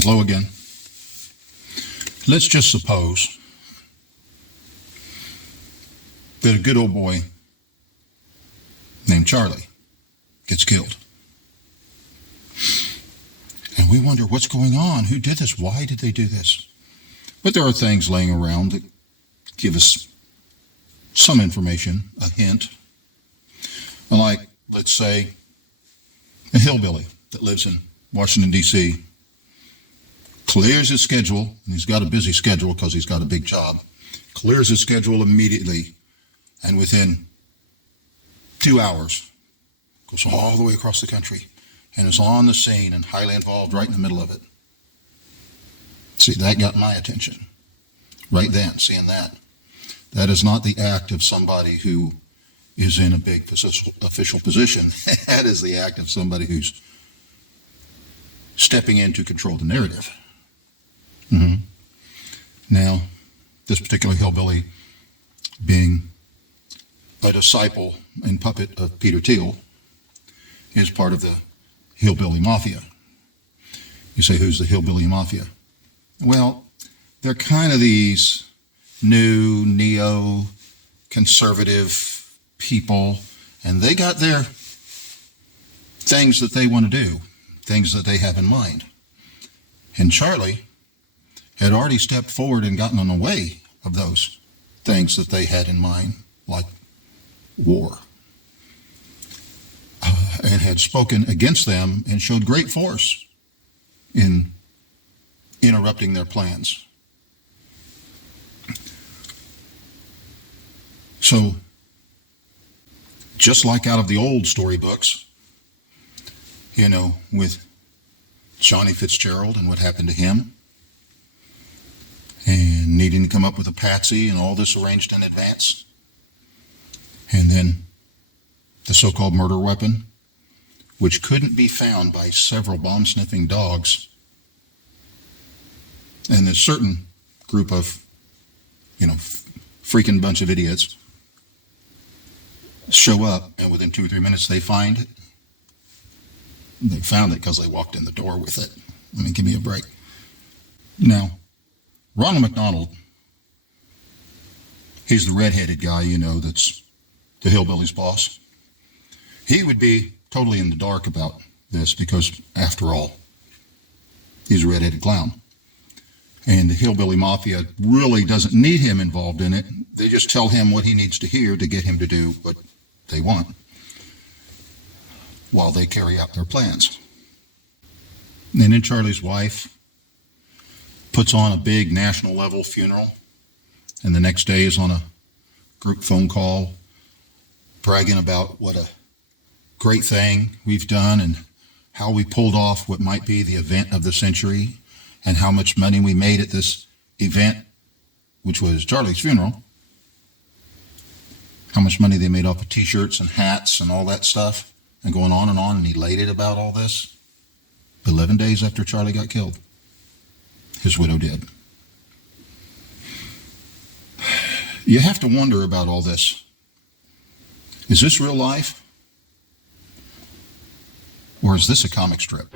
Hello again. Let's just suppose that a good old boy named Charlie gets killed. And we wonder what's going on. Who did this? Why did they do this? But there are things laying around that give us some information, a hint. Like, let's say, a hillbilly that lives in Washington, D.C., clears his schedule, and he's got a busy schedule because he's got a big job, clears his schedule immediately, and within 2 hours, goes all the way across the country, and is on the scene and highly involved right in the middle of it. See, that got my attention right then, seeing that. That is not the act of somebody who is in a big official position. That is the act of somebody who's stepping in to control the narrative. Now, this particular hillbilly, being a disciple and puppet of Peter Thiel, is part of the hillbilly mafia. You say, who's the hillbilly mafia? Well, they're kind of these new neo-conservative people, and they got their things that they want to do, things that they have in mind. And Charlie had already stepped forward and gotten in the way of those things that they had in mind, like war, and had spoken against them and showed great force in interrupting their plans. So, just like out of the old storybooks, with Johnny Fitzgerald and what happened to him, and needing to come up with a patsy and all this arranged in advance, and then the so-called murder weapon, which couldn't be found by several bomb-sniffing dogs, and a certain group of, freaking bunch of idiots show up, and within 2 or 3 minutes they find it. They found it because they walked in the door with it. I mean, give me a break. Now, Ronald McDonald, he's the redheaded guy, that's the hillbilly's boss. He would be totally in the dark about this because, after all, he's a redheaded clown. And the hillbilly mafia really doesn't need him involved in it. They just tell him what he needs to hear to get him to do what they want while they carry out their plans. And then Charlie's wife puts on a big national level funeral, and the next day is on a group phone call bragging about what a great thing we've done and how we pulled off what might be the event of the century and how much money we made at this event, which was Charlie's funeral. How much money they made off of t-shirts and hats and all that stuff, and going on, and elated about all this. 11 days after Charlie got killed, his widow did. You have to wonder about all this. Is this real life? Or is this a comic strip?